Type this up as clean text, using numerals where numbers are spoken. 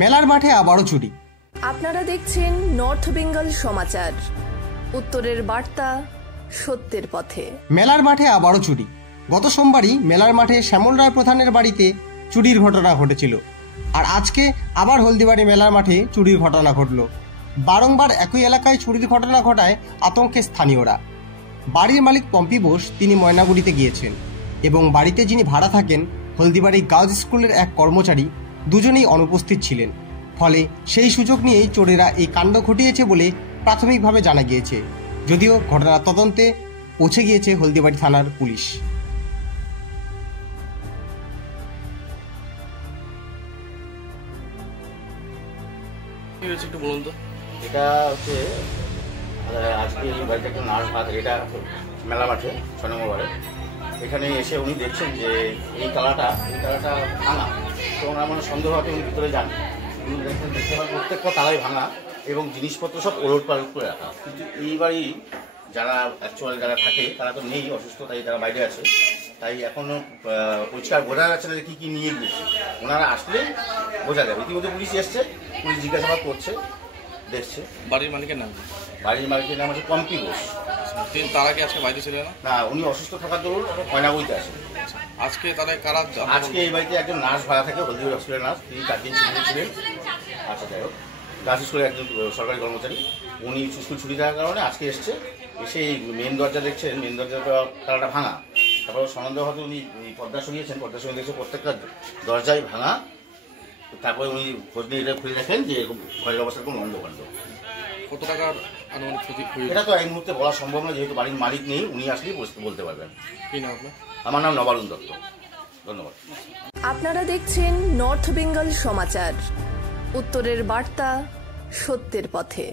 মেলার মাঠে আবারও চুরি। আপনারা দেখছেন নর্থ বেঙ্গল সমাচার, উত্তরের বার্তা, সত্যের পথে। মেলার মাঠে আবারও চুরি। গত সোমবারই মেলার মাঠে শ্যামল রায় প্রধানের বাড়িতে চুরির ঘটনা ঘটেছিল, আর আজকে আবার হলদিবাড়ি মেলার মাঠে চুরির ঘটনা ঘটল। বারংবার একই এলাকায় চুরির ঘটনা ঘটায় আতঙ্কে স্থানীয়রা। বাড়ির মালিক পম্পি বোস তিনি ময়নাগুড়িতে গিয়েছেন এবং বাড়িতে যিনি ভাড়া থাকেন হলদিবাড়ি গার্লস স্কুলের এক কর্মচারী, দুজনেই অনুপস্থিত ছিলেন। ফলে সেই সুযোগ নিয়েই চোরেরা এই কাণ্ড ঘটিয়েছে বলে প্রাথমিকভাবে জানা গিয়েছে, যদিও ঘটনার তদন্তে পৌঁছে গিয়েছে হলদিবাড়ি থানার পুলিশ। একটু বলুন তো। এটা হচ্ছে আজকে এই বাড়িতে একটা নার্স ভাত, এটা মেলা মাঠে 6 নম্বরে। এখানে এসে উনি দেখছেন যে এই তালাটা ভাঙা, তো ওনার মানে সন্দেহ হতে উনি ভিতরে যান। উনি দেখতে পান প্রত্যেকটা তালাই ভাঙা এবং জিনিসপত্র সব ওলট পালট করে রাখা। কিন্তু এই বাড়ি যারা অ্যাকচুয়ালি যারা থাকে তারা তো নেই, অসুস্থ, তাই তারা বাইরে আছে। তাই এখনও পরিষ্কার বোঝা যাচ্ছে না যে কী কী নিয়ে গিয়েছে। ওনারা আসলে বোঝা যাবে। ইতিমধ্যে পুলিশ এসছে, পুলিশ জিজ্ঞাসাবাদ করছে, দেখছে। বাড়ির মালিকের নাম? বাড়ির মালিকের নাম হচ্ছে পম্পি বোস। তারা কি আজকে বাড়িতে ছিল না? না, উনি অসুস্থ থাকার দরুন ময়নাগুড়িতে আসেন। আজকে তারা কারা? আজকে এই বাড়িতে একজন নার্স ভাড়া থাকে, হলদিবাড়ি হসপিটালের নার্স, তিনি 4 দিন ছুটি ছিলেন। আচ্ছা, যাই হোক, গার্লস স্কুলের একজন সরকারি কর্মচারী, উনি স্কুল ছুটি থাকার কারণে আজকে এসছে। এসে এই মেন দরজা দেখছেন, মেন দরজাটা তালাটা ভাঙা। তারপর সন্দেহ হতে উনি পর্দা সরিয়েছেন, পর্দা সরিয়ে দেখছে প্রত্যেকটা দরজাই ভাঙা। তারপরে উনি খোঁজ নিয়ে এটা খুলে দেখেন যে এরকম ঘরের অবস্থার কোনো অন্ধকাণ্ড। কত টাকার আনুমানিক ক্ষতি? এটা তো এই মুহূর্তে বলা সম্ভব নয়, যেহেতু বাড়ির মালিক নেই, উনি আসলেই বলতে পারবেন। কি নাম আপনার? আমার নাম নবারুণ দত্ত। ধন্যবাদ। আপনারা দেখছেন নর্থ বেঙ্গল সমাচার, উত্তরের বার্তা, সত্যের পথে।